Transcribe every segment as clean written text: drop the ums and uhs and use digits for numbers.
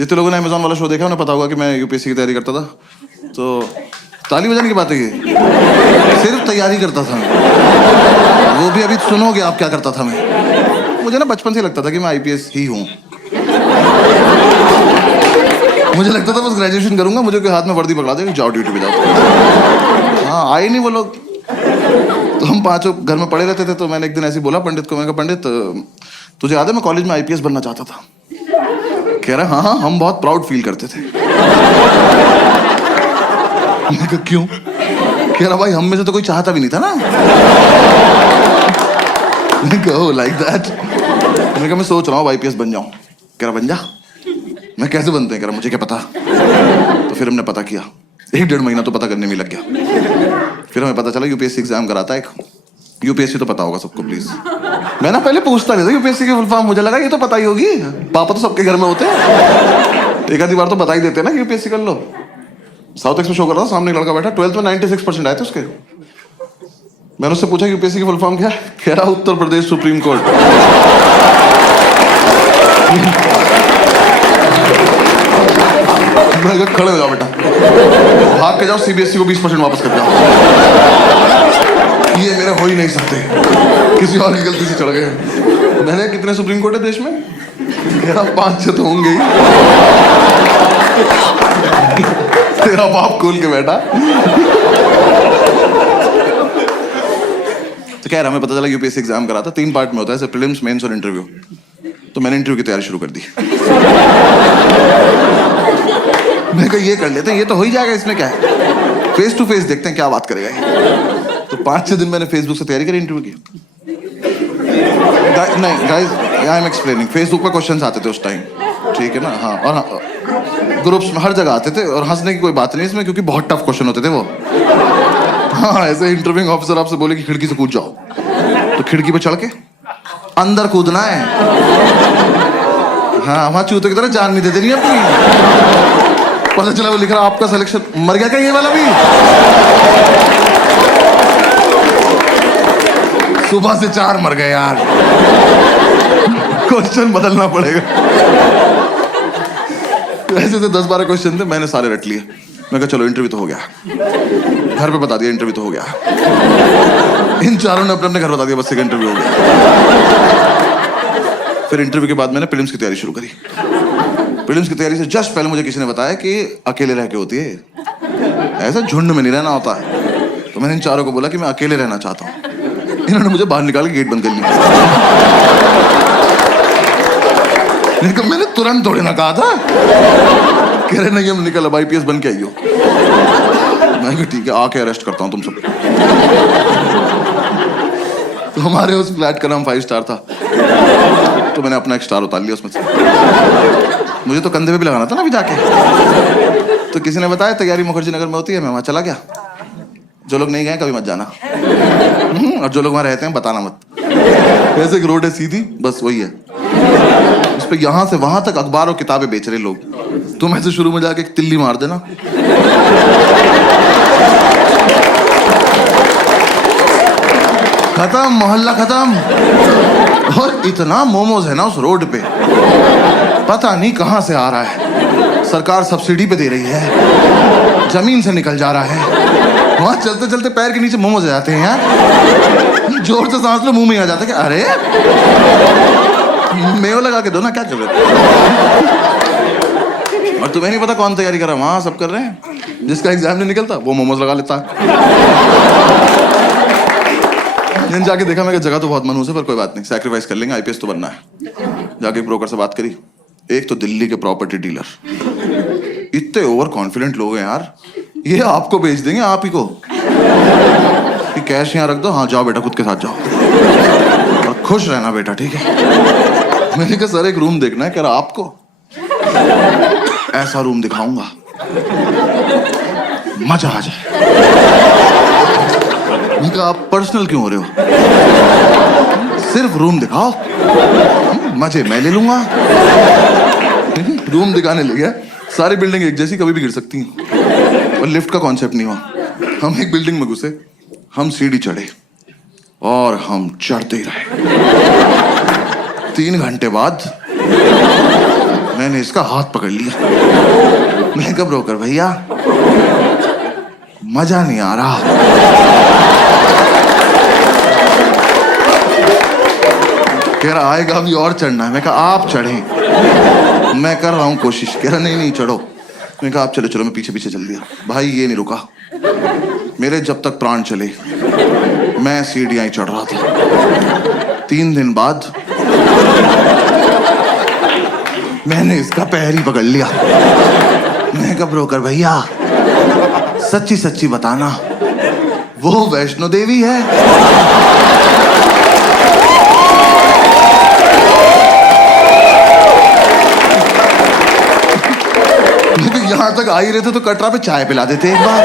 जितने लोगों ने अमेजोन वाला शो देखा उन्हें पता होगा कि मैं यूपीएससी की तैयारी करता था। तो ताली बजाने की बात है ये, सिर्फ तैयारी करता था मैं। वो भी अभी सुनोगे आप क्या करता था मैं। मुझे ना बचपन से लगता था कि मैं आईपीएस ही हूँ। मुझे लगता था बस ग्रेजुएशन करूंगा, मुझे कोई हाथ में वर्दी पकड़ा देगा, जाओ ड्यूटी पे जाओ। हाँ आए नहीं वो लोग। तो हम पांचों घर में पड़े रहते थे। तो मैंने एक दिन ऐसे बोला पंडित को, मैंने कहा पंडित तुझे याद है मैं कॉलेज में आईपीएस बनना चाहता था। कह रहा हाँ हाँ हम बहुत प्राउड फील करते थे। मैंने कहा क्यों? कह रहा भाई हम में से तो कोई चाहता भी नहीं था ना। मैंने कहा लाइक दैट। मैंने कहा मैं सोच रहा हूँ आईपीएस बन जाऊं। कह रहा बन जा। मैं कैसे बनते हैं? कह रहा मुझे क्या पता। तो फिर हमने पता किया, 1-1.5 महीना तो पता करने में लग गया। फिर हमें पता चला यूपीएससी एग्जाम कराता है एक। यूपीएससी तो पता होगा सबको प्लीज। मैं ना पहले पूछता नहीं था यूपीएससी की फुल फॉर्म, मुझे लगा ये तो पता ही होगी, पापा तो सबके घर में होते हैं, एक आधी बार तो बता ही देते ना कि यूपीएससी कर लो। साउथ एक्स में शो कर रहा था, सामने लड़का बैठा, 12th में 96% आए थे उसके। मैंने उससे पूछा यूपीएससी की फुल फॉर्म क्या है? कह रहा उत्तर प्रदेश सुप्रीम कोर्ट। खड़े हो जाओ बेटा, भाग के जाओ सीबीएसई को 20% वापस कर जाओ। ये मेरे हो ही नहीं सकते, किसी और की गलती से चढ़ गए। मैंने कितने सुप्रीम कोर्ट है देश में? मेरा 5-6 तो होंगे ही। तेरा बाप खोल के बैठा। तो कह रहा हमें पता चला यूपीएससी एग्जाम करा था, 3 पार्ट में होता है, प्रीलिम्स, मेंस और इंटरव्यू। तो मैंने इंटरव्यू की तैयारी शुरू कर दी। मैं कहा ये कर लेते हैं, ये तो हो ही जाएगा, इसमें क्या है, फेस टू फेस देखते हैं क्या बात करेगा ये। तो 5-6 दिन मैंने फेसबुक से तैयारी करी इंटरव्यू की। नहीं guys I am explaining, Facebook पे क्वेश्चंस आते थे उस टाइम, ठीक है ना। हाँ और हाँ, ग्रुप्स में हर जगह आते थे, और हंसने की कोई बात नहीं इसमें, क्योंकि बहुत टफ क्वेश्चन होते थे वो। हाँ ऐसे इंटरव्यूइंग ऑफिसर आपसे बोले कि खिड़की से कूद जाओ, तो खिड़की पे चढ़ के अंदर कूदना है। हाँ वहां चूते की तरह जान नहीं देते नहीं अपनी। पता चला वो लिख रहा आपका सिलेक्शन, मर गया क्या ये वाला भी? सुबह से 4 मर गए यार। क्वेश्चन बदलना पड़ेगा। ऐसे तो 10-12 क्वेश्चन थे, मैंने सारे रट लिए। मैं कहा चलो इंटरव्यू तो हो गया, घर पे बता दिया इंटरव्यू तो हो गया। इन चारों ने अपने अपने घर बता दिया बस एक इंटरव्यू हो गया। फिर इंटरव्यू के बाद मैंने प्रीलिम्स की तैयारी शुरू करी। प्रीलिम्स की तैयारी से जस्ट पहले मुझे किसी ने बताया कि अकेले रह के होती है, ऐसा झुंड में नहीं रहना होता है। तो मैंने इन चारों को बोला कि मैं अकेले रहना चाहता हूँ। इन्होंने मुझे बाहर निकाल के गेट बंद कर लिया। लेकिन मैंने तुरंत थोड़ी ना कहा था। कह रहे नहीं हम निकल, अब आईपीएस बन के आइयो। मैं कहा ठीक है आके अरेस्ट करता हूँ तुम सब। तो हमारे उस फ्लैट का नाम 5 स्टार था, तो मैंने अपना एक स्टार उतार लिया उसमें से। मुझे तो कंधे पे भी लगाना था ना अभी जाके। तो किसी ने बताया तैयारी मुखर्जी नगर में होती है, मैं वहां चला गया। जो लोग नहीं गए कभी मत जाना, और जो लोग वहां रहते हैं बताना मत। वैसे एक रोड है सीधी, बस वही है। उस पे यहां से वहां तक अखबार और किताबें बेच रहे लोग। तुम ऐसे शुरू में जाके एक तिल्ली मार देना, खत्म, मोहल्ला खत्म। और इतना मोमोज है ना उस रोड पे, पता नहीं कहां से आ रहा है। सरकार सब्सिडी पे दे रही है, जमीन से निकल जा रहा है। वहां चलते चलते पैर के नीचे मोमोज आ जाते हैं यार। जोर से सांस लो मुंह में आ जाता है कि अरे मेव लगा के दो ना, क्या कर रहे हो? और तुम्हें नहीं पता कौन तैयारी कर रहा है, वहां सब कर रहे हैं। जिसका एग्जाम नहीं निकलता वो मोमोज लगा लेता है। जाके देखा मैं जगह तो बहुत मनहूस है, पर कोई बात नहीं, सैक्रिफाइस कर लेंगे, आईपीएस तो बनना है। जाके ब्रोकर से बात करी, एक तो दिल्ली के प्रॉपर्टी डीलर, इतने ओवर कॉन्फिडेंट लोग हैं यार, ये आपको बेच देंगे आप ही को कि कैश यहाँ रख दो, हाँ जाओ बेटा खुद के साथ जाओ और खुश रहना बेटा, ठीक है। मैंने कहा सर एक रूम देखना है। कह रहा आपको ऐसा रूम दिखाऊंगा मजा आ जाए। मैंने कहा आप पर्सनल क्यों हो रहे हो, सिर्फ रूम दिखाओ, मजे मैं ले लूंगा। रूम दिखाने ले गया, सारी बिल्डिंग एक जैसी, कभी भी गिर सकती हैं, और लिफ्ट का कॉन्सेप्ट नहीं हुआ। हम एक बिल्डिंग में घुसे, हम सीढ़ी चढ़े और हम चढ़ते ही रहे। 3 घंटे बाद मैंने इसका हाथ पकड़ लिया। मैं कहा ब्रोकर भैया मजा नहीं आ रहा। कह रहा आएगा अभी और चढ़ना है। मैं कहा आप चढ़ें, मैं कर रहा हूं कोशिश। कह रहा नहीं चढ़ो। मैं कहा आप चलो चलो। मैं पीछे पीछे चल दिया। भाई ये नहीं रुका मेरे जब तक प्राण चले। मैं सीढ़ियां ही चढ़ रहा था। 3 दिन बाद मैंने इसका पैर ही पकड़ लिया। मैं कहा ब्रोकर भैया सच्ची सच्ची बताना वो वैष्णो देवी है? यहां तक आ ही रहे थे तो कटरा पे चाय पिला देते एक बार।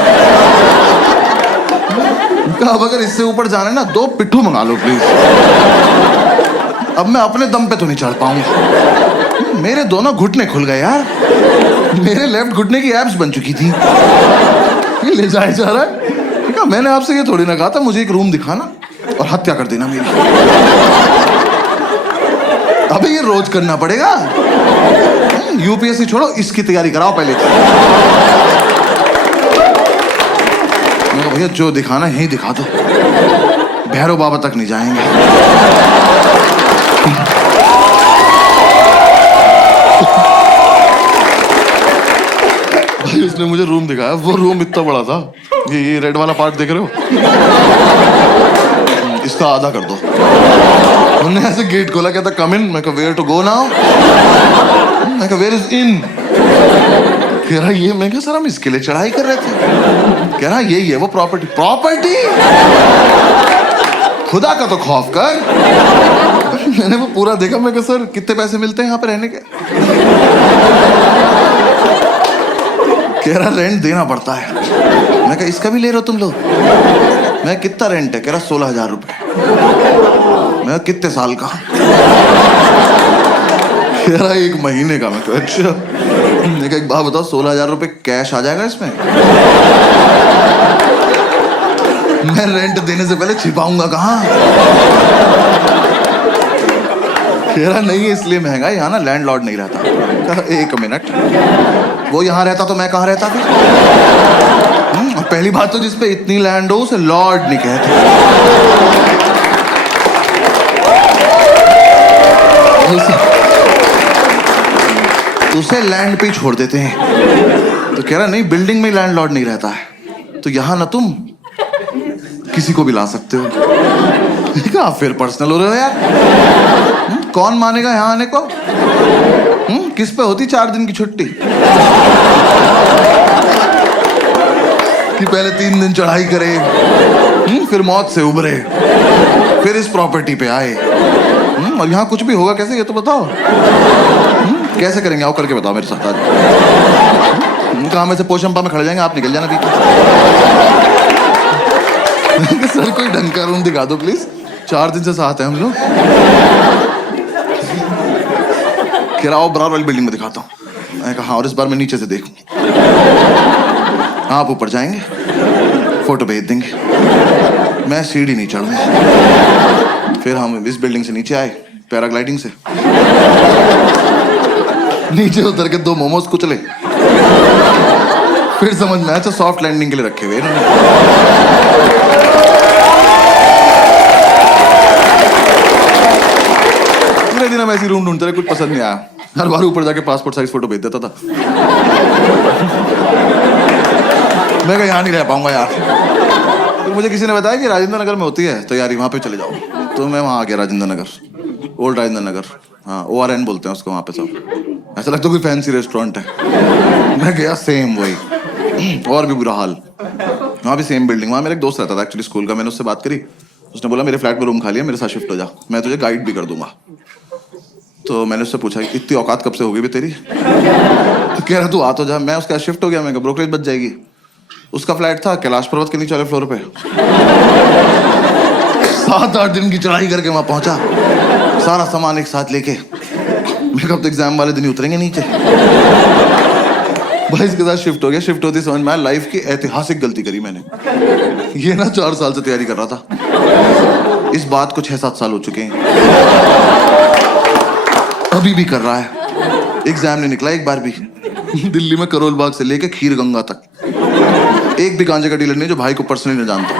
अब अगर इससे ऊपर जाना है ना 2 पिट्ठू मंगा लो प्लीज। अब मैं अपने दम पे तो नहीं चढ़ पाऊंगा। मेरे दोनों घुटने खुल गए यार। मेरे लेफ्ट घुटने की एब्स बन चुकी थी। ये ले जाया जा रहा है। ठीक है मैंने आपसे ये थोड़ी ना कहा था मुझे एक रूम दिखाना और हत्या कर देना मेरी। अबे ये रोज करना पड़ेगा। यूपीएससी छोड़ो इसकी तैयारी कराओ पहले। भैया जो दिखाना यही दिखा दो। भैरव बाबा तक नहीं जाएंगे। भाई उसने मुझे रूम दिखाया। वो रूम इतना बड़ा था। ये रेड वाला पार्ट देख रहे हो? इसका आधा कर दो। उन्होंने ऐसे गेट खोला, कहता कम इन। मैं कहा वेयर टू गो नाउ? मैं कहा वेयर इज इन? कह रहा ये। मैं कहा सर हम इसके लिए चढ़ाई कर रहे थे। कह रहा यही है वो प्रॉपर्टी। प्रॉपर्टी? खुदा का तो खौफ कर। मैंने वो पूरा देखा। मैं कहा सर कितने पैसे मिलते हैं यहाँ पे रहने के? कह रहा रेंट देना पड़ता है। मैं कहा इसका भी ले रहे हो तुम लोग? मैं कितना रेंट है? कह रहा 16,000 रुपए। मैं कितने साल का? कह रहा 1 महीने का। मैं कहा अच्छा। मैं कहा एक बात बताओ 16,000 रुपए कैश आ जाएगा इसमें? मैं रेंट देने से पहले छिपाऊंगा कहाँ? कह रहा नहीं है इसलिए महंगा। यहाँ ना लैंडलॉर्ड नहीं रहता। कहा 1 मिनट वो यहाँ रहता तो मैं कहाँ रहता फिर? पहली बात तो जिसपे इतनी लैंड हो उसे लॉर्ड नहीं कहते। उसे लैंड पे ही छोड़ देते हैं। तो कह रहा नहीं बिल्डिंग में लैंडलॉर्ड नहीं रहता है। तो यहाँ ना तुम किसी को भी ला सकते हो। कहा फिर पर्सनल हो रहे हो यार। कौन मानेगा यहाँ आने को? किस पे होती 4 दिन की छुट्टी? कि पहले 3 दिन चढ़ाई करे, फिर मौत से उबरे, फिर इस प्रॉपर्टी पे आए। और यहाँ कुछ भी होगा कैसे ये तो बताओ। कैसे करेंगे आओ करके बताओ मेरे साथ आज। कहा में से पोशंपा में खड़े जाएंगे आप निकल जाना बीच। सर कोई ढंग का रूम दिखा दो प्लीज। 4 दिन से साथ हैं हम लोग। कह रहा आओ बराबर वाली बिल्डिंग में दिखाता हूँ। मैं कहा हाँ और इस बार मैं नीचे से देखूं। आप ऊपर जाएंगे फोटो भेज देंगे। मैं सीढ़ी नहीं चढ़ूंगा। फिर हम इस बिल्डिंग से नीचे आए पैराग्लाइडिंग से। नीचे उतर के 2 मोमोज कुचले। फिर समझ में आया सॉफ्ट लैंडिंग के लिए रखे हुए इन्होंने। पूरे दिन हम ऐसी रूम ढूंढते रहे कुछ पसंद नहीं आया। हर बार ऊपर जाके पासपोर्ट साइज फोटो भेज देता था। मैं यहाँ नहीं रह पाऊंगा यार। तो मुझे किसी ने बताया कि राजेंद्र नगर में होती है तैयारी वहां पे चले जाओ। तो मैं वहां आ गया राजेंद्र नगर। ओल्ड राजेंद्र नगर। हाँ ORN बोलते हैं उसको वहां पे सब। ऐसा लगता है कोई फैंसी रेस्टोरेंट है। मैं गया सेम वही और भी बुरा हाल। वहाँ भी सेम बिल्डिंग। वहाँ मेरा एक दोस्त रहता था एक्चुअली स्कूल का। मैंने उससे बात करी। उसने बोला मेरे फ्लैट में रूम खाली है मेरे साथ शिफ्ट हो जा मैं तुझे गाइड भी कर दूंगा। तो मैंने उससे पूछा इतनी औकात कब से होगी भी तेरी? तो कह रहा तू आ तो जा। मैं उसके साथ शिफ्ट हो गया। मैं ब्रोकरेज बच जाएगी। उसका फ्लैट था कैलाश पर्वत के नीचे वाले फ्लोर पे। 7-8 दिन की चढ़ाई करके वहां पहुंचा सारा सामान एक साथ लेके। मैं कब तो एग्जाम वाले दिन ही उतरेंगे नीचे। भाई इसके साथ शिफ्ट हो गया। शिफ्ट होती समझ में आया लाइफ की ऐतिहासिक गलती करी मैंने। ये ना 4 साल से तैयारी कर रहा था। इस बात को 6-7 साल हो चुके हैं। अभी भी कर रहा है। एग्जाम नहीं निकला एक बार भी। दिल्ली में करोल बाग से लेके खीर गंगा तक एक भी गांजे का डीलर नहीं जो भाई को पर्सनली न जानता,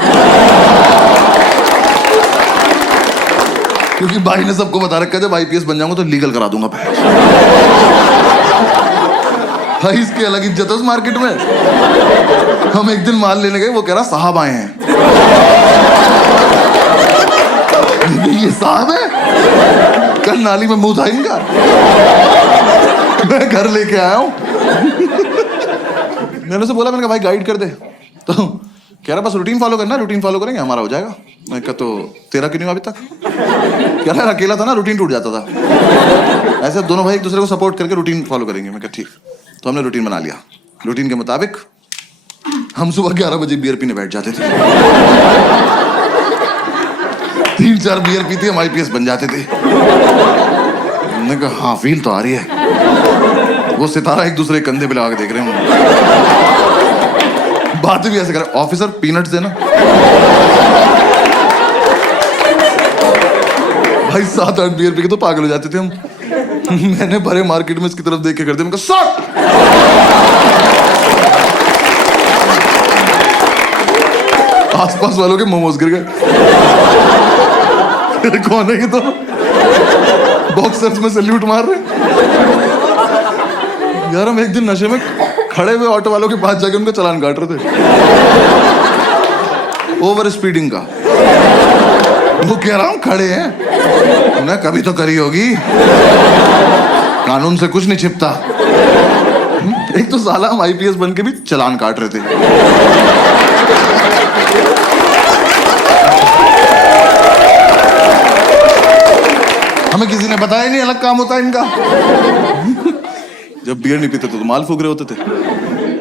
क्योंकि भाई ने सबको बता रखा है जब आईपीएस बन जाऊंगा तो लीगल करा दूंगा भाई। इसकी अलग इज्जत है उस मार्केट में। हम एक दिन माल लेने गए, वो कह रहा साहब आए हैं। ये साहब है? कल नाली में मुंह था इनका। मैं घर लेके आया हूं। मैंने उसे बोला, मैंने कहा भाई गाइड कर दे, तो कह रहा बस रूटीन फॉलो करना, रूटीन फॉलो करेंगे हमारा हो जाएगा। मैं कहा तो तेरा क्यों नहीं हुआ अभी तक? कह रहा अकेला था ना, रूटीन टूट जाता था। ऐसे दोनों भाई एक दूसरे को सपोर्ट करके रूटीन फॉलो करेंगे। मैं कहा ठीक। तो हमने रूटीन बना लिया। रूटीन के मुताबिक हम सुबह 11 बजे बियर पीने बैठ जाते थे। 3-4 बियर पीते हम आईपीएस बन जाते थे। मैंने कहा हाँ फील तो आ रही है। वो सितारा एक दूसरे के कंधे पे लगा के देख रहे हैं। बातें भी ऐसे कर, ऑफिसर पीनट्स देना। भाई 7-8 बियर पी के तो पागल हो जाते थे हम। मैंने भरे मार्केट में इसकी तरफ देख के करते, मैं कहा आसपास वालों के मोमोज गिर गए। कौन है ये? तो बॉक्सर्स में सैल्यूट मार रहे यार। हम एक दिन नशे में खड़े हुए ऑटो वालों के पास जाके उनका चालान काट रहे थे ओवर स्पीडिंग का। वो कह रहा हूं खड़े हैं ना, कभी तो करी होगी, कानून से कुछ नहीं छिपता। एक तो साला हम आईपीएस बन के भी चालान काट रहे थे। हमें किसी ने बताया नहीं अलग काम होता है इनका। जब बियर नहीं पीते तो माल फूक रहे होते थे।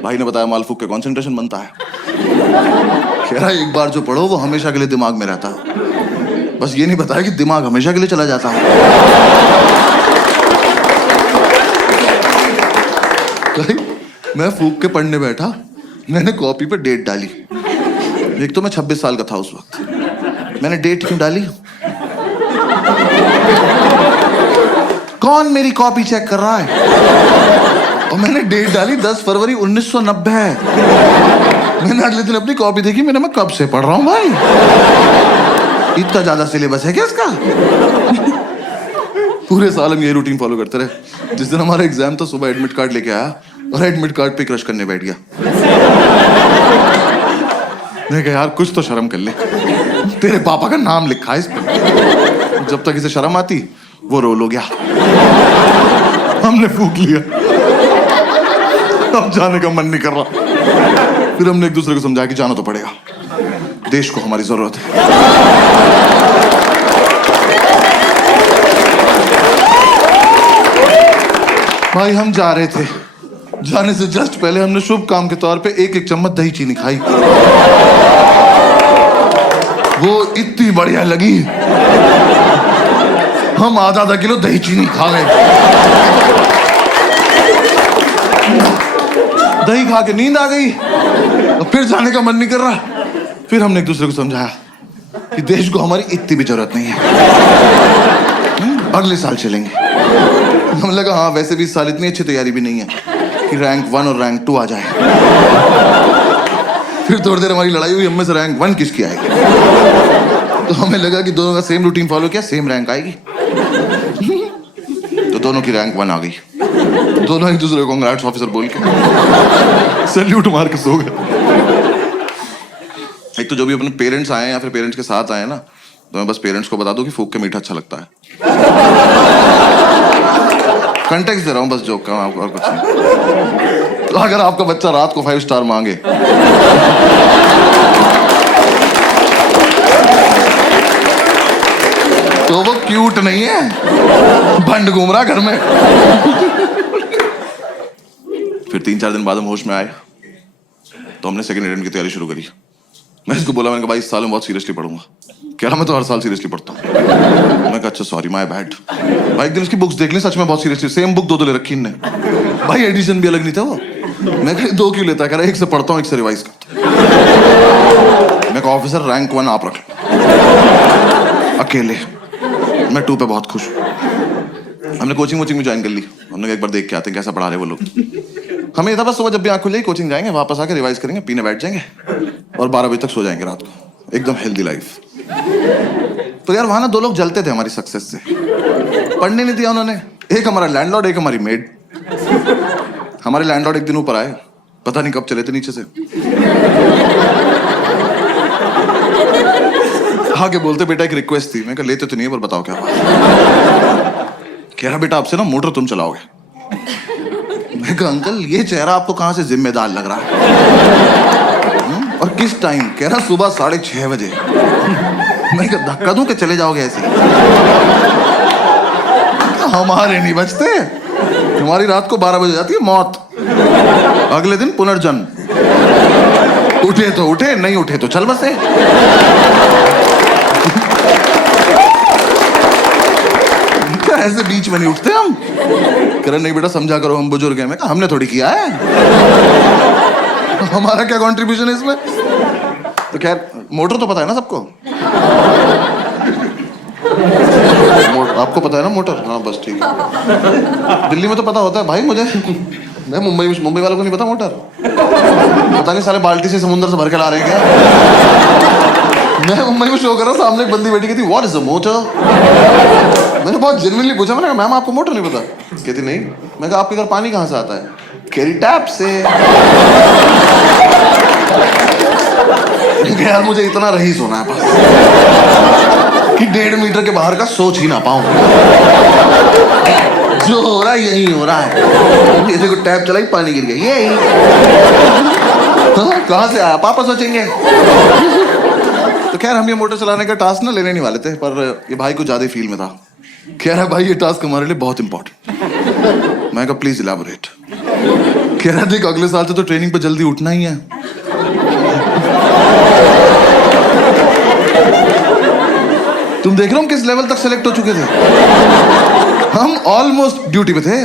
भाई ने बताया माल फूक के कंसंट्रेशन बनता है। कह रहा एक बार जो पढ़ो वो हमेशा के लिए दिमाग में रहता है। बस ये नहीं बताया कि दिमाग हमेशा के लिए चला जाता है। मैं फूक के पढ़ने बैठा, मैंने कॉपी पे डेट डाली। एक तो मैं 26 साल का था उस वक्त। मैंने डेट क्यों डाली? कौन मेरी कॉपी चेक कर रहा है? और मैंने डेट डाली 10 फरवरी 1990। मैंने अगले दिन अपनी कॉपी देखी, मैं कब से पढ़ रहा हूं भाई? इतना ज्यादा सिलेबस है क्या इसका? पूरे साल हम ये रूटीन फॉलो करते रहे। जिस दिन हमारा एग्जाम था सुबह एडमिट कार्ड लेके आया और एडमिट कार्ड पे क्रश करने बैठ गया। मैं कहा यार कुछ तो शर्म कर ले, तेरे पापा का नाम लिखा है इस पे। जब तक इसे शर्म आती वो रोल हो गया। हमने फूक लिया, अब जाने का मन नहीं कर रहा। फिर हमने एक दूसरे को समझाया कि जाना तो पड़ेगा, देश को हमारी जरूरत है। भाई हम जा रहे थे, जाने से जस्ट पहले हमने शुभ काम के तौर पे 1-1 चम्मच दही चीनी खाई। वो इतनी बढ़िया लगी, हम आधा किलो दही चीनी खा गए। दही खा के नींद आ गई और फिर जाने का मन नहीं कर रहा। फिर हमने एक दूसरे को समझाया कि देश को हमारी इतनी भी जरूरत नहीं है, अगले साल चलेंगे। हमें लगा हाँ वैसे भी इस साल इतनी अच्छी तैयारी भी नहीं है कि रैंक 1 और रैंक 2 आ जाए। फिर थोड़ी देर हमारी लड़ाई हुई, हम में से रैंक 1 किसकी आएगी। तो हमें लगा कि दोनों का सेम रूटीन फॉलो किया, सेम रैंक आएगी। तो दोनों की रैंक 1 आ गई। दोनों एक दूसरे को कांग्रेट्स ऑफिसर बोल के सैल्यूट मार के सो गए। एक तो जो भी अपने पेरेंट्स आए या फिर पेरेंट्स के साथ आए ना, तो मैं बस पेरेंट्स को बता दूं कि फूक के मीठा अच्छा लगता है। कंटेक्स्ट दे रहा हूं बस जोक का, आपको और कुछ नहीं। तो अगर आपका बच्चा रात को 5 स्टार मांगे तो वो क्यूट नहीं है, भंड घूम रहा घर में। फिर 3-4 दिन बाद हम होश में आए तो हमने सेकंड अटेम्प्ट की तैयारी शुरू करी। मैं इसको बोला, मैंने कहा भाई इस साल मैं बहुत सीरियसली पढ़ूंगा। कह रहा मैं तो हर साल सीरियसली पढ़ता हूँ। मैं कहा अच्छा सॉरी माय बैड। भाई एक दिन उसकी बुक्स देख ली, सच में बहुत सीरियसली सेम बुक 2 ले रखी इनने। भाई एडिशन भी अलग नहीं था वो। मैं कहा 2 क्यों लेता? कह रहा 1 से पढ़ता हूँ 1 से रिवाइज करता हूँ। मैं कहा ऑफिसर रैंक 1 आप रख लो अकेले, मैं 2 पे बहुत खुश हूँ। हमने कोचिंग वोचिंग में ज्वाइन कर ली। हमने कहा एक बार देख के आते हैं कैसा पढ़ा रहे वो लोग। हमें ये था बस सुबह जब भी आँख खुलेगी कोचिंग जाएंगे, वापस आके रिवाइज करेंगे, पीने बैठ जाएंगे और 12 बजे तक सो जाएंगे रात को। एकदम हेल्दी लाइफ। तो यार वहां ना 2 लोग जलते थे हमारी सक्सेस से। पढ़ने नहीं दिया उन्होंने। एक हमारा लैंडलॉर्ड, एक हमारी मेड। हमारे लैंडलॉर्ड एक दिन ऊपर आए, पता नहीं कब चले थे नीचे से। हाँ के बोलते बेटा एक रिक्वेस्ट थी। मैं कहा लेते तो नहीं है पर बताओ क्या बात। कह रहा बेटा आपसे ना मोटर तुम चलाओगे। मैं कहा अंकल ये चेहरा आपको कहां से जिम्मेदार लग रहा है और किस टाइम? कह रहा सुबह 6:30 बजे। मैं कहा धक्का दूं कि चले जाओगे ऐसे? हमारे नहीं बचते, हमारी रात को 12 बजे जाती है मौत, अगले दिन पुनर्जन्म। उठे तो उठे, नहीं उठे तो चल बसे। ऐसे बीच में नहीं उठते हम। करण नहीं बेटा समझा करो, हम बुजुर्ग हैं। मैं कहा हमने थोड़ी किया है, हमारा क्या कंट्रीब्यूशन है इसमें? तो खैर मोटर तो पता है ना सबको। आपको पता है ना मोटर? हाँ बस ठीक है। दिल्ली में तो पता होता है भाई मुझे। मैं मुंबई वालों को नहीं पता मोटर। पता नहीं साले बाल्टी से समुद्र से भर के ला रहे हैं क्या। मैं मुंबई में शो कर रहा, सामने एक बंदी बैठी, कहती व्हाट इज अ मोटर। मैंने बहुत जेन्युइनली पूछा, मैंने कहा मैम आपको मोटर नहीं पता? कहती नहीं। मैं कहा आपके घर पानी कहाँ से आता है? कह रही टैप से। यार मुझे इतना रईस होना है बस कि 1.5 मीटर के बाहर का सोच ही ना पाऊं। जो हो रहा है यही हो रहा है। ये देखो टैप चलाई पानी गिर गया, यही। कहाँ से आया पापा सोचेंगे। तो खैर हम ये मोटर चलाने का टास्क ना लेने नहीं वाले थे, पर ये भाई को ज्यादा फील में था। कह रहा भाई ये टास्क हमारे लिए बहुत इंपॉर्टेंट। मैं कहा प्लीज इलैबोरेट। कह रहा देख अगले साल से तो ट्रेनिंग पे जल्दी उठना ही है। तुम देख रहे हो किस लेवल तक सेलेक्ट हो चुके थे। हम ऑलमोस्ट ड्यूटी पे थे,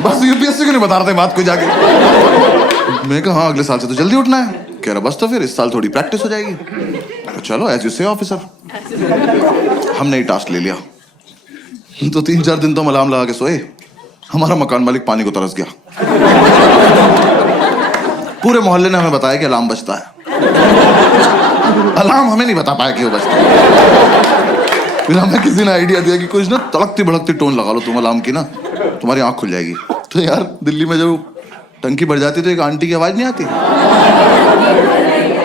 बस यूपीएससी को नहीं बता रहे थे बात को जाके। मैं कहा हाँ अगले साल से तो जल्दी उठना है। कह रहा बस तो फिर इस साल थोड़ी प्रैक्टिस हो जाएगी। तो चलो एज यू से ऑफिसर। हमने ये टास्क ले लिया। तो 3-4 दिन तो हम अलार्म लगा के सोए। हमारा मकान मालिक पानी को तरस गया। पूरे मोहल्ले ने हमें बताया कि अलार्म बजता है। अलार्म हमें नहीं बता पाया कि वो बजता है। फिर हमें किसी ने आइडिया दिया कि कुछ ना तड़कती भड़कती टोन लगा लो तुम अलार्म की ना, तुम्हारी आंख खुल जाएगी। तो यार दिल्ली में जब टंकी भर जाती तो एक आंटी की आवाज नहीं आती,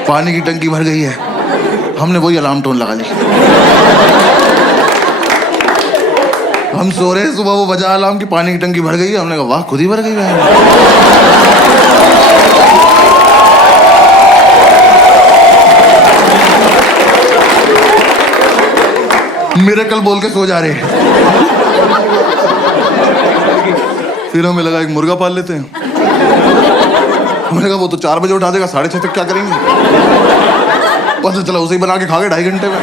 पानी की टंकी भर गई है। हमने वही अलार्म टोन लगा ली। हम सो रहे, सुबह वो बजा अलार्म की पानी की टंकी भर गई है। हमने कहा वाह खुद ही भर गई है। मिरेकल बोल के सो जा रहे हैं। फिर हमें लगा एक मुर्गा पाल लेते हैं। हमने कहा वो तो 4 बजे उठा देगा, 6:30 तक क्या करेंगे। पता चला उसे ही बना के खा गए 2.5 घंटे में।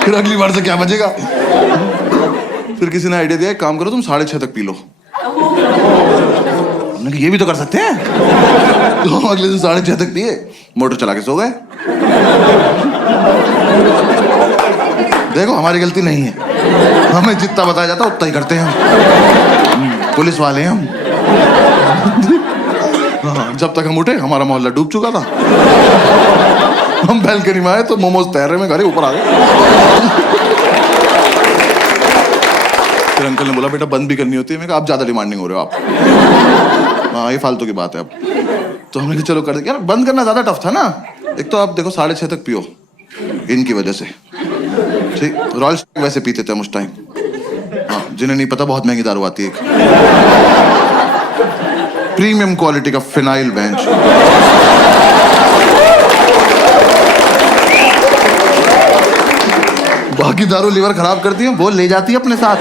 फिर अगली बार से क्या बचेगा। फिर किसी ने आइडिया दिया एक काम करो तुम 6:30 तक पी लो। हमने कहा ये भी तो कर सकते हैं। तो हम अगले दिन 6:30 तक पिए, मोटर चला के सो गए। देखो हमारी गलती नहीं है, हमें जितना बताया जाता उतना ही करते हैं हम। पुलिस वाले हैं हम। हाँ, जब तक हम उठे हमारा मोहल्ला डूब चुका था। हम बैल्कनी में आए तो मोमोज तैर रहे में घरे ऊपर आ गए। फिर अंकल ने बोला बेटा बंद भी करनी होती है। मैं कहा आप ज्यादा डिमांडिंग हो रहे हो आप। हाँ ये फालतू की बात है अब। तो हमने कहा चलो कर दे। यार बंद करना ज्यादा टफ था ना। एक तो आप देखो 6:30 तक पियो इनकी वजह से। ठीक रॉयल वैसे पीते थे हम उस टाइम। हाँ जिन्हें नहीं पता बहुत महंगी दारू आती है, प्रीमियम क्वालिटी का फिनाइल बेंच। बाकी दारू लीवर खराब करती है, वो ले जाती है अपने साथ।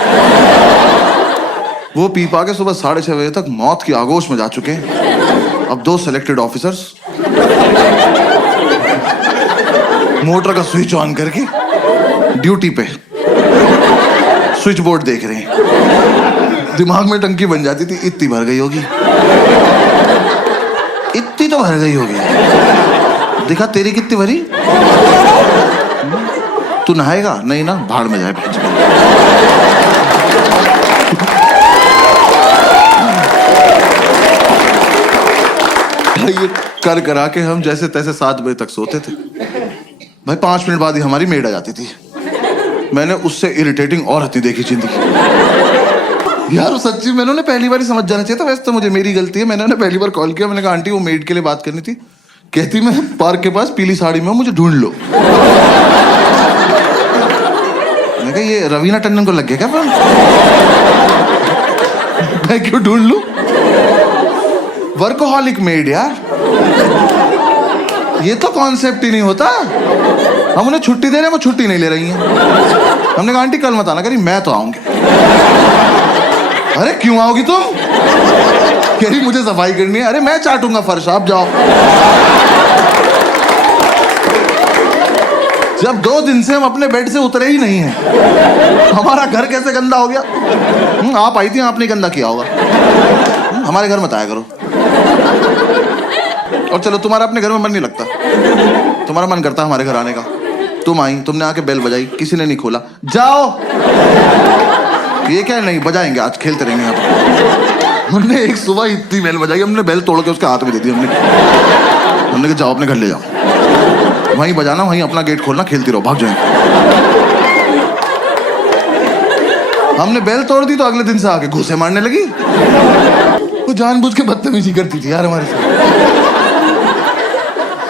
वो पी पा के सुबह 6:30 बजे तक मौत की आगोश में जा चुके हैं। अब 2 सिलेक्टेड ऑफिसर्स मोटर का स्विच ऑन करके ड्यूटी पे स्विच बोर्ड देख रहे हैं। दिमाग में टंकी बन जाती थी इतनी भर गई होगी, इतनी तो भर गई होगी। देखा तेरी कितनी भरी। तू नहाएगा? नहीं ना, भाड़ में जाए भेज। ये कर करा के हम जैसे तैसे 7 बजे तक सोते थे भाई। 5 मिनट बाद ही हमारी मेड आ जाती थी। मैंने उससे इरिटेटिंग और हती देखी जिंदगी यार। सच्ची मैंने उन्हें पहली बार ही समझ जाना चाहिए था। वैसे तो मुझे मेरी गलती है, मैंने उन्हें पहली बार कॉल किया। मैंने कहा आंटी वो मेड के लिए बात करनी थी। कहती मैं पार्क के पास पीली साड़ी में हूं, मुझे ढूंढ लो। मैं कहा ये रवीना टंडन को लग गया क्या फिर? मैं क्यों ढूंढ लूं? वर्कोहॉलिक मेड यार, ये तो कॉन्सेप्ट ही नहीं होता। हम उन्हें छुट्टी दे रहे हैं, वो छुट्टी नहीं ले रही हैं। हमने कहा आंटी कल मत आना। कह रही मैं तो आऊंगी। अरे क्यों आओगी तुम? कह रही मुझे सफाई करनी है। अरे मैं चाटूंगा फर्श, आप जाओ। जब 2 दिन से हम अपने बेड से उतरे ही नहीं हैं, हमारा घर कैसे गंदा हो गया? आप आई थी, आपने गंदा किया होगा। हमारे घर मत आया करो। और चलो तुम्हारा अपने घर में मन नहीं लगता, तुम्हारा मन करता हमारे घर आने का। तुम आई, तुमने आके बेल बजाई, किसी ने नहीं खोला। जाओ। ये क्या नहीं बजाएंगे, आज खेलते रहेंगे यहाँ पर। हमने एक सुबह इतनी बेल बजाई, हमने बेल तोड़ के उसके हाथ में दे दी। हमने कहा जाओ अपने घर ले जाओ, वहीं बजाना, वहीं अपना गेट खोलना, खेलती रहो, भाग जाएंगे। हमने बेल तोड़ दी तो अगले दिन से आके घूंसे मारने लगी। वो जानबूझ के बदतमीजी करती थी यार हमारे साथ।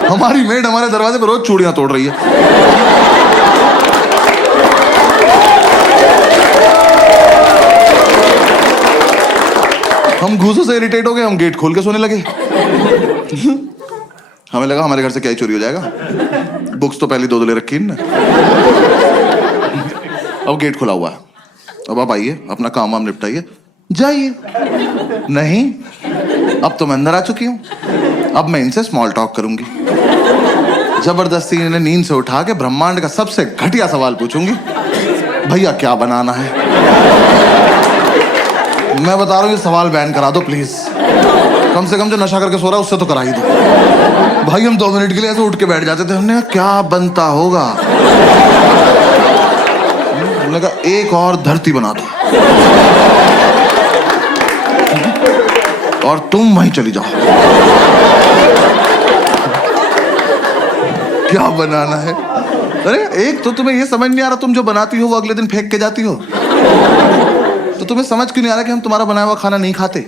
हमारी मेड हमारे दरवाजे पर रोज चूड़ियां तोड़ रही है। हम घूसों से इरिटेट हो गए, हम गेट खोल के सोने लगे। हमें लगा हमारे घर से क्या ही चोरी हो जाएगा। बुक्स तो पहले 2 ले रखी है ना। अब गेट खुला हुआ है, अब आप आइए, अपना काम वाम निपटाइए, जाइए। नहीं, अब तो मैं अंदर आ चुकी हूं, अब मैं इनसे स्मॉल टॉक करूंगी। जबरदस्ती इन्हें नींद से उठा के ब्रह्मांड का सबसे घटिया सवाल पूछूंगी, भैया क्या बनाना है? मैं बता रहा हूं, ये सवाल बैन करा दो प्लीज। कम से कम जो नशा करके सो रहा है उससे तो करा ही दो। भाई हम 2 मिनट के लिए ऐसे उठ के बैठ जाते थे। हमने कहा क्या बनता होगा? हमने कहा एक और धरती बना दो और तुम वहीं चली जाओ। क्या बनाना है? अरे एक तो तुम्हें ये समझ नहीं आ रहा, तुम जो बनाती हो वो अगले दिन फेंक के जाती हो। तो तुम्हें समझ क्यों नहीं आ रहा कि हम तुम्हारा बनाया हुआ खाना नहीं खाते?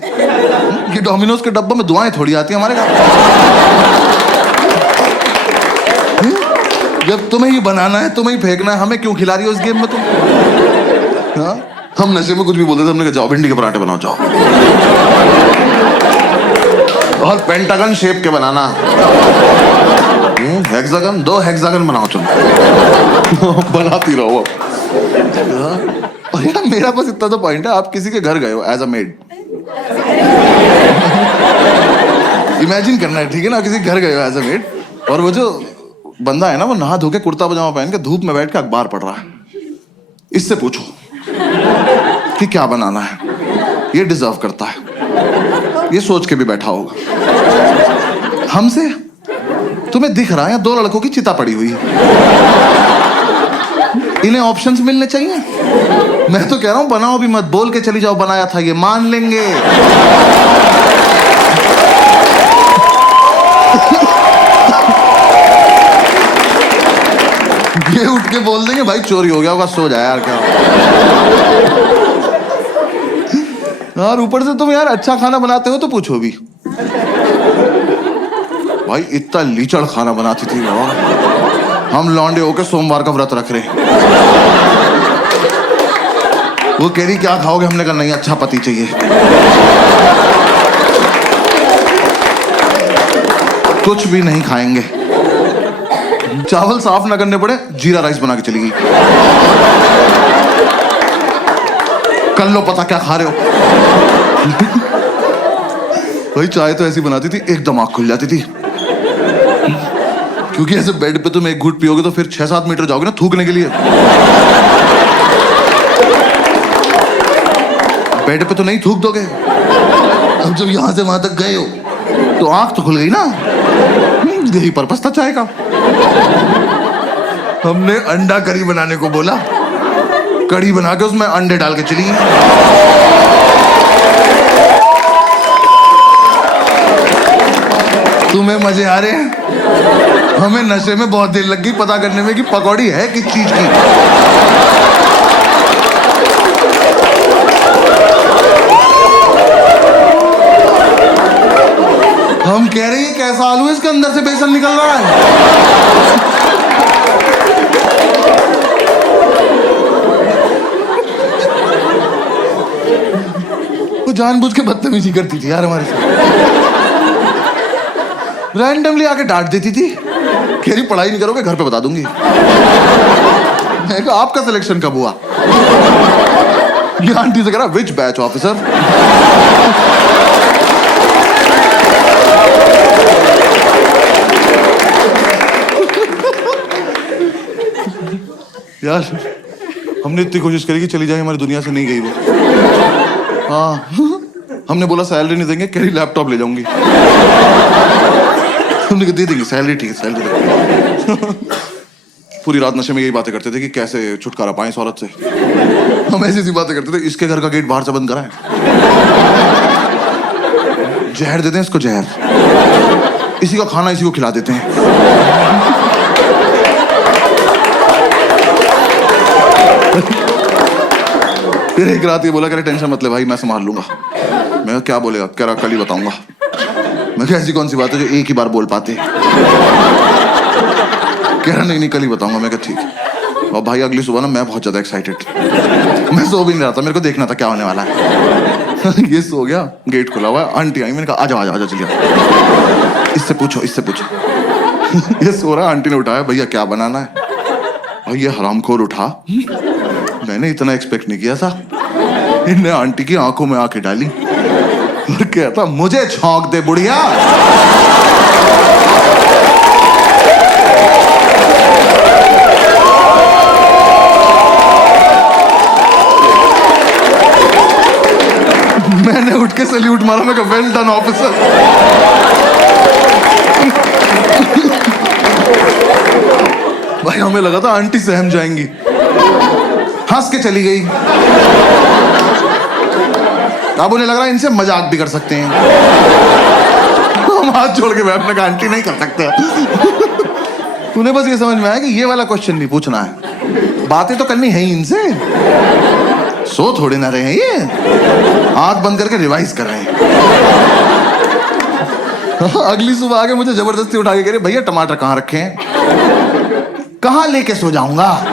ये डोमिनोज के डब्बों में दुआएं थोड़ी आती हैं हमारे घर। जब तुम्हें ही बनाना है, तुम्हें ही फेंकना है, हमें क्यों खिला रही हो इस गेम में तुम? हाँ? हम नशे में कुछ भी बोलते थे। हमने कहा जाओ भिंडी के पराठे बनाओ, जाओ। और पेंटागन शेप के बनाना, हेक्सागन, 2 हेक्सागन बनाओ तुम। बनाती रहो। और यार मेरा बस इतना तो पॉइंट है, आप किसी के घर गए हो एज अ मेड, इमेजिन करना है, ठीक है ना? किसी के घर गए हो एज अ मेड, और वो जो बंदा है ना, वो नहा धो के कुर्ता पजामा पहन के धूप में बैठ के अखबार पढ़ रहा है। इससे पूछो कि क्या बनाना है, ये डिजर्व करता है, ये सोच के भी बैठा होगा। हमसे तुम्हें दिख रहा है 2 लड़कों की चिता पड़ी हुई है, इन्हें ऑप्शंस मिलने चाहिए। मैं तो कह रहा हूं बनाओ भी मत, बोल के चली जाओ बनाया था, ये मान लेंगे। ये उठ के बोल देंगे भाई चोरी हो गया होगा, सो जाए यार क्या। यार ऊपर से तुम यार अच्छा खाना बनाते हो तो पूछो भी। भाई इतना लीचड़ खाना बनाती थी वो। हम लौंडे होके सोमवार का व्रत रख रहे हैं। वो कह रही क्या खाओगे? हमने कहा नहीं, अच्छा पति चाहिए। कुछ भी नहीं खाएंगे, चावल साफ ना करने पड़े, जीरा राइस बना के चली गई। कर लो पता क्या खा रहे हो। भाई चाय तो ऐसी बनाती थी एकदम आँख खुल जाती थी, क्योंकि ऐसे बेड पे तुम एक घूंट पियोगे तो फिर 6-7 मीटर जाओगे ना थूकने के लिए। बेड पे तो नहीं थूक दोगे। अब जब यहां से वहां तक गए हो तो आंख तो खुल गई ना, यही पर्पस था चाय का। हमने अंडा करी बनाने को बोला, कड़ी बना के उसमें अंडे डाल के चली गई। तुम्हें मजे आ रहे हैं? हमें नशे में बहुत देर लग गई पता करने में कि पकौड़ी है किस चीज की। हम कह रहे हैं कैसा आलू है, इसके अंदर से बेसन निकल रहा है। वो जानबूझ के बदतमीजी करती थी यार हमारे साथ, रैंडमली आके डांट देती थी, कह रही पढ़ाई नहीं करोगे घर पे बता दूंगी। मैं कहा आपका सिलेक्शन कब हुआ? ये आंटी से कह रहा विच बैच ऑफिसर। यार हमने इतनी कोशिश करी कि चली जाए, हमारी दुनिया से नहीं गई वो। हाँ हमने बोला सैलरी नहीं देंगे, कह रही लैपटॉप ले जाऊंगी। हमने कहा दे देंगे सैलरी, ठीक है सैलरी दे। पूरी रात नशे में यही बातें करते थे कि कैसे छुटकारा पाएं इस औरत से। हम ऐसी बातें करते थे, इसके घर का गेट बाहर से बंद कराएं, जहर देते हैं इसको जहर, इसी का खाना इसी को खिला देते हैं। फिर एक रात ये बोला कह रहे टेंशन मत ले भाई मैं संभाल लूंगा। मैं क्या बोलेगा? कह रहा कल ही बताऊंगा। मैं कहा ऐसी कौन सी बात है जो एक ही बार बोल पाते? कह रहा नहीं कल ही बताऊंगा। मैं कहा ठीक है। और भाई अगली सुबह ना मैं बहुत ज्यादा एक्साइटेड, मैं सो भी नहीं रहा था, मेरे को देखना था क्या होने वाला है। ये सो गया, गेट खुला हुआ है, आंटी आई, मैंने कहा आजा आजा आजा चलिए, इससे पूछो इससे पूछो। ये सो रहा, आंटी ने उठाया, भैया क्या बनाना है? और ये हरामखोर उठा, मैंने इतना एक्सपेक्ट नहीं किया था। इनने आंटी की आंखों में आंखें डाली और कहता मुझे छौंक दे बुढ़िया। मैंने उठ के सैल्यूट मारा, मैं कहा वेल डन ऑफिसर। भाई हमें लगा था आंटी सहम जाएंगी, हंस के चली गई। अब उन्हें लग रहा है इनसे मजाक भी कर सकते हैं। हम हाथ जोड़ के बैठने का आंटी नहीं कर सकते। उन्हें बस ये समझ में आया कि ये वाला क्वेश्चन नहीं पूछना है, बातें तो करनी है ही इनसे। सो थोड़े ना रहे हैं ये, आंख बंद करके रिवाइज कर रहे हैं। अगली सुबह आके मुझे जबरदस्ती उठा के कह रहे भैया टमाटर कहाँ रखे हैं? कहाँ लेके सो जाऊंगा?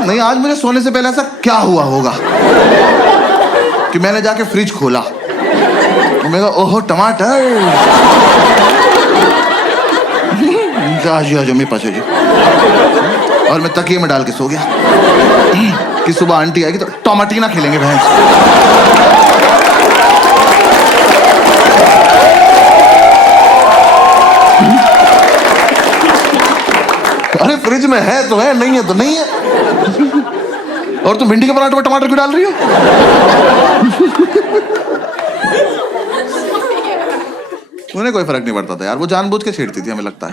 नहीं आज मुझे सोने से पहले ऐसा क्या हुआ होगा कि मैंने जाके फ्रिज खोला, मैं कहा ओहो टमाटर, मेरे पास जी, और मैं तकिए में डाल के सो गया कि सुबह आंटी आएगी तो टमाटीना खेलेंगे भैंस। अरे फ्रिज में है तो है, नहीं है तो नहीं है। और तुम भिंडी के पराठे में टमाटर क्यों डाल रही हो? उन्हें कोई फर्क नहीं पड़ता था यार, वो जानबूझ के छेड़ती थी हमें लगता है।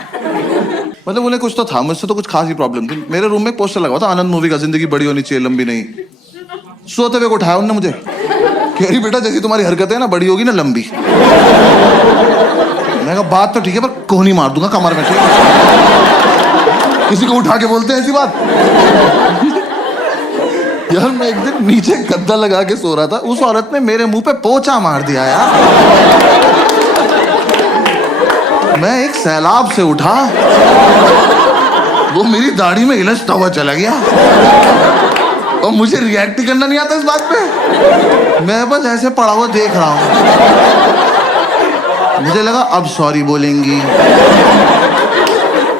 मतलब उन्हें कुछ तो था, मुझसे तो कुछ खास ही प्रॉब्लम थी। मेरे रूम में एक पोस्टर लगा हुआ था आनंद मूवी का, जिंदगी बड़ी होनी चाहिए लंबी नहीं। सोते हुए को उठाया उन्होंने मुझे, कह रही बेटा जैसी तुम्हारी हरकत है ना बड़ी होगी ना लंबी। मैं कहा बात तो ठीक है पर कोहनी मार दूंगा कमर में। किसी को उठा के बोलते हैं ऐसी बात? यार मैं एक दिन नीचे गद्दा लगा के सो रहा था, उस औरत ने मेरे मुंह पे पोंछा मार दिया यार। मैं एक सैलाब से उठा, वो मेरी दाढ़ी में इलझता हुआ चला गया और मुझे रिएक्ट करना नहीं आता इस बात पे। मैं बस ऐसे पड़ा हुआ देख रहा हूं। मुझे लगा अब सॉरी बोलेंगी,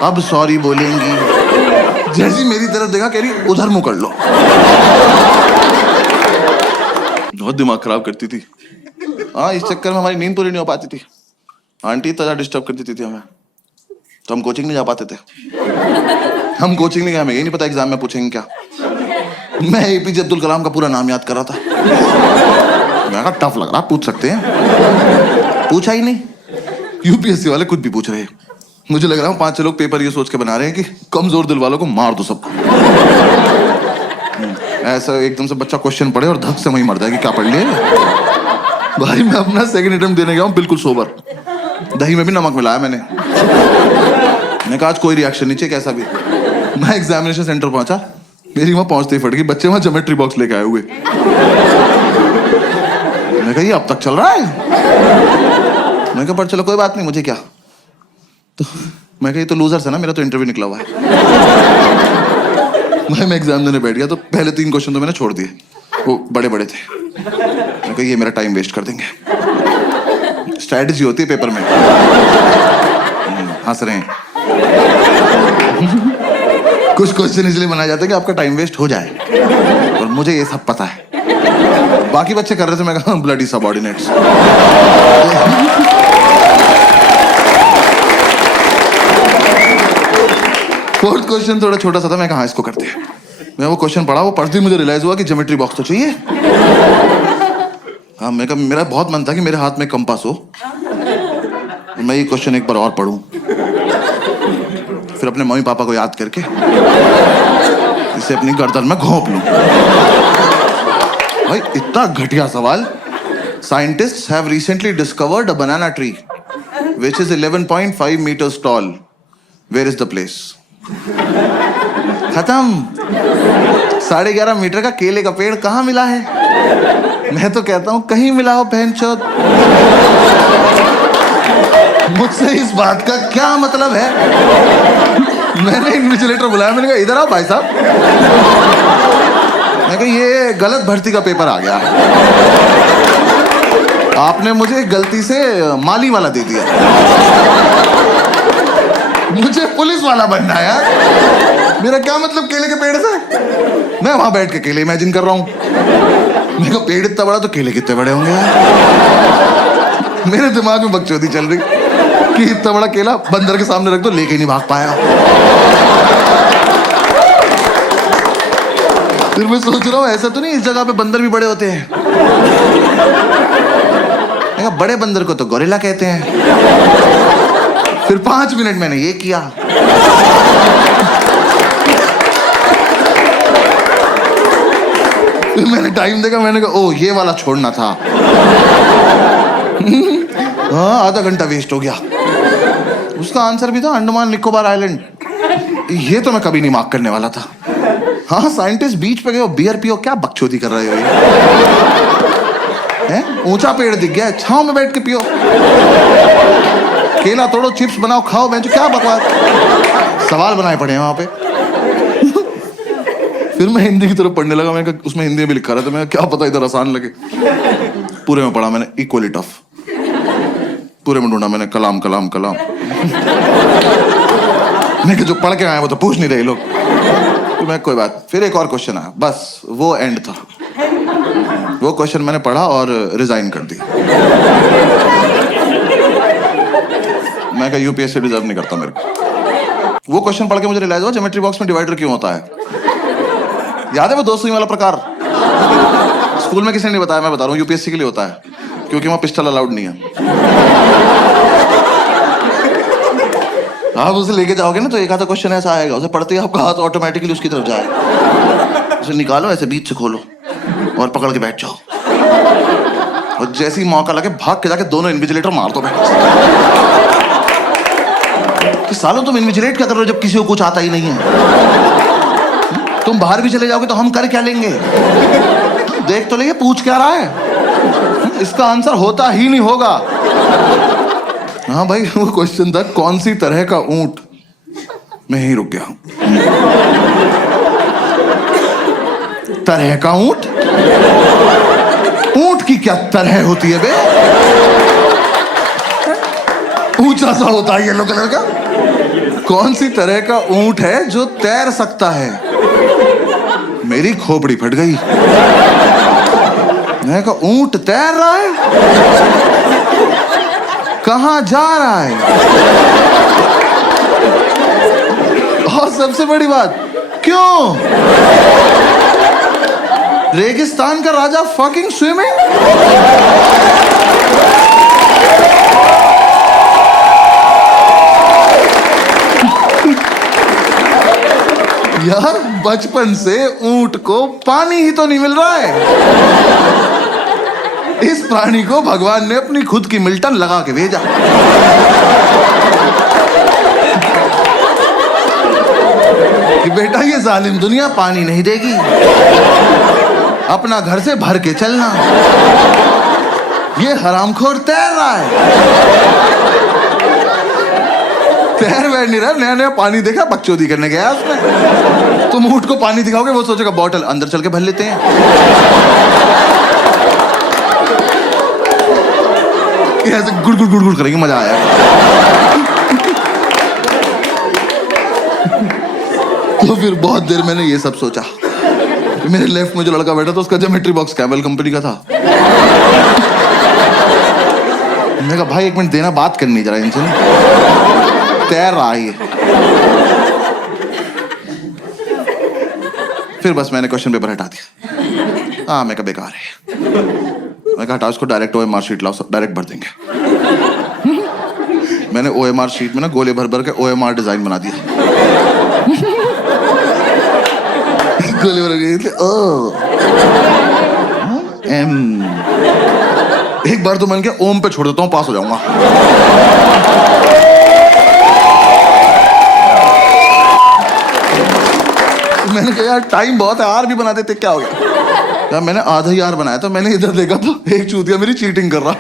अब सॉरी बोलेंगी। जैसी मेरी तरफ देखा कह रही उधर मुंह कर लो। बहुत दिमाग खराब करती थी। हाँ इस चक्कर में हमारी नींद पूरी नहीं हो पाती थी। आंटी इतना डिस्टर्ब कर देती थी हमें, तो हम कोचिंग नहीं जा पाते थे। हम कोचिंग नहीं गए, हमें यही नहीं पता एग्जाम में पूछेंगे क्या। मैं एपीजे अब्दुल कलाम का पूरा नाम याद कर रहा था। मैं कहा टफ लग रहा, पूछ सकते हैं। पूछा ही नहीं, यूपीएससी वाले कुछ भी पूछ रहे हैं। मुझे लग रहा है 5-6 लोग पेपर ये सोच के बना रहे हैं कि कमजोर दिल वालों को मार दो सबको। ऐसा एकदम से बच्चा क्वेश्चन पढ़े और धक से वहीं मर जाए कि क्या पढ़ लिया। भाई मैं अपना सेकंड अटेम्प्ट देने गया हूँ बिल्कुल सोबर, दही में भी नमक मिलाया मैंने कहा आज कोई रिएक्शन नहीं चाहिए कैसा भी। मैं एग्जामिनेशन सेंटर पहुंचा, मेरी वहां पहुंचते ही फट गई, बच्चे वहां ज्योमेट्री बॉक्स लेके आए हुए। मैं कहा ये अब तक चल रहा है। मैं कहा पर चलो कोई बात नहीं, मुझे क्या। तो मैं कहा ये तो लूजर्स है ना, मेरा तो इंटरव्यू निकला हुआ है। मैं एग्जाम देने बैठ गया तो पहले 3 क्वेश्चन तो मैंने छोड़ दिए, वो बड़े बड़े थे। मैं कहा ये मेरा टाइम वेस्ट कर देंगे। स्ट्रैटेजी होती है पेपर में। हंस रहे हैं। कुछ क्वेश्चन इसलिए बनाए जाते हैं कि आपका टाइम वेस्ट हो जाए, और मुझे ये सब पता है। बाकी बच्चे कर रहे थे, मैं कहा ब्लडी सबऑर्डिनेट्स। फोर्थ क्वेश्चन थोड़ा छोटा सा था, मैं कहा इसको करते हैं। मैं वो क्वेश्चन पढ़ा, वो पढ़ते ही मुझे रियलाइज हुआ कि ज्योमेट्री बॉक्स तो चाहिए। हाँ मैं कहा मेरा बहुत मन था कि मेरे हाथ में कंपास हो, मैं ये क्वेश्चन एक बार और पढ़ूं, फिर अपने मम्मी पापा को याद करके इसे अपनी गर्दन में घोंप लूं। भाई इतना घटिया सवाल। Scientists have recently discovered a banana tree which is 11.5 meters tall. Where is the place? खत्म। 11.5 मीटर का केले का पेड़ कहाँ मिला है? मैं तो कहता हूं कहीं मिला हो बहनचोद। मुझसे इस बात का क्या मतलब है? मैंने इन्विजिलेटर बुलाया, मैंने कहा इधर आओ भाई साहब। मैं कहा ये गलत भर्ती का पेपर आ गया, आपने मुझे गलती से माली वाला दे दिया, मुझे पुलिस वाला बनना है यार। मेरा क्या मतलब केले के पेड़ से? मैं वहां बैठ के केले इमेजिन कर रहा हूं। मेरे को पेड़ इतना बड़ा तो केले कितने बड़े होंगे यार। मेरे दिमाग में बकचोदी चल रही कि इतना बड़ा केला बंदर के सामने रख दो, लेके नहीं भाग पाया। फिर मैं सोच रहा हूँ ऐसा तो नहीं इस जगह पे बंदर भी बड़े होते हैं? बड़े बंदर को तो गोरिल्ला कहते हैं। फिर 5 मिनट मैंने ये किया। फिर मैंने टाइम देखा, मैंने कहा ओ ये वाला छोड़ना था। हाँ आधा घंटा वेस्ट हो गया। उसका आंसर भी था अंडमान निकोबार आइलैंड। ये तो मैं कभी नहीं मार्क करने वाला था। हाँ साइंटिस्ट बीच पे गए हो, बियर पियो, क्या बकचोदी कर रहे हो ये? ऊंचा पेड़ दिख गया, छांव में बैठ के पियो। केला तोड़ो, चिप्स बनाओ, खाओ। मैं क्या बकवास सवाल बनाए पड़े हैं वहां पे। फिर मैं हिंदी की तरफ पढ़ने लगा, मैं उसमें हिंदी में भी लिखा रहा था, मैं क्या पता इधर आसान लगे। पूरे में पढ़ा मैंने इक्वली टफ, पूरे में ढूंढा मैंने कलाम कलाम कलाम। मैं जो पढ़ के आया वो तो पूछ नहीं रहे लोग। तो मैं कोई बात, फिर एक और क्वेश्चन आया, बस वो एंड था। वो क्वेश्चन मैंने पढ़ा और रिजाइन कर दी। मैं कहा यूपीएससी डिजर्व नहीं करता मेरे को। वो क्वेश्चन पढ़ के मुझे रियलाइज हुआ ज्योमेट्री बॉक्स में डिवाइडर क्यों होता है। याद है वो 2 सुई वाला प्रकार? स्कूल में किसी ने नहीं बताया, मैं बता रहा हूँ यूपीएससी के लिए होता है, क्योंकि वहां पिस्टल अलाउड नहीं है। आप उसे लेके जाओगे ना तो एक आधा क्वेश्चन ऐसा आएगा, उसे पढ़ते ही आपका हाथ ऑटोमेटिकली उसकी तरफ जाएगा। उसे निकालो, ऐसे बीच से खोलो और पकड़ के बैठ जाओ, और जैसे ही मौका लगे भाग के जाके दोनों इन्विजिलेटर मार दो। कि सालों तुम इन्विजिलेट क्या कर रहे हो जब किसी को कुछ आता ही नहीं है? तुम बाहर भी चले जाओगे तो हम कर क्या लेंगे? देख तो लेंगे पूछ क्या रहा है, इसका आंसर होता ही नहीं होगा। हाँ भाई वो क्वेश्चन था कौन सी तरह का ऊंट। मैं यहीं रुक गया हूं। तरह का ऊंट? ऊंट की क्या तरह होती है बे? ऊंचा सा होता है येलो कलर का। कौन सी तरह का ऊंट है जो तैर सकता है? मेरी खोपड़ी फट गई। मैं कहा ऊंट तैर रहा है, कहां जा रहा है? और सबसे बड़ी बात, क्यों? रेगिस्तान का राजा फकिंग स्विमिंग। यार बचपन से ऊंट को पानी ही तो नहीं मिल रहा है। इस प्राणी को भगवान ने अपनी खुद की मिल्टन लगा के भेजा। कि बेटा ये जालिम दुनिया पानी नहीं देगी, अपना घर से भर के चलना। ये हरामखोर तैर रहा है, तैर बैठ नहीं रहा, नया नया पानी देखा बकचोदी करने गया उसने। तुम ऊंट को पानी दिखाओगे, वो सोचेगा बॉटल अंदर चल के भर लेते हैं। ऐसे गुड़ गुड़ गुड़ गुड़ करेंगे, मजा आया। तो फिर बहुत देर मैंने ये सब सोचा। मेरे लेफ्ट में जो लड़का बैठा था उसका ज्योमेट्री बॉक्स कैमल कंपनी का था। मैंने कहा भाई 1 मिनट देना, बात करनी जरा इनसे, तैर रहा है ये। फिर बस मैंने क्वेश्चन पेपर हटा दिया। हाँ मैं कहा बेकार है। मैं कहा हटा उसको, डायरेक्ट OMR शीट लाओ, डायरेक्ट भर देंगे। मैंने OMR शीट में ना गोले भर भर के OMR डिजाइन बना दिया। गोले भर के ओ M। एक बार तो मन किया ओम पे छोड़ देता हूँ, पास हो जाऊंगा। मैंने कहा यार टाइम बहुत है, आर भी बना देते, क्या हो गया यार। मैंने आधा ही आर बनाया था। मैंने इधर देखा तो एक चूतिया मेरी चीटिंग कर रहा।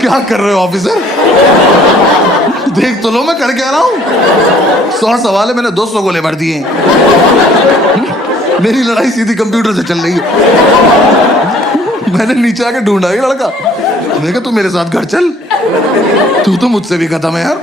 क्या कर रहे हो ऑफिसर, देख तो लो मैं कर क्या रहा हूँ। 100 सवाल है, मैंने 200 गोले भर दिए। मेरी लड़ाई सीधी कंप्यूटर से चल रही है। मैंने नीचे आके ढूंढा ये लड़का। मैंने कहा तू मेरे साथ घर चल, तू तो मुझसे भी खत्म है यार।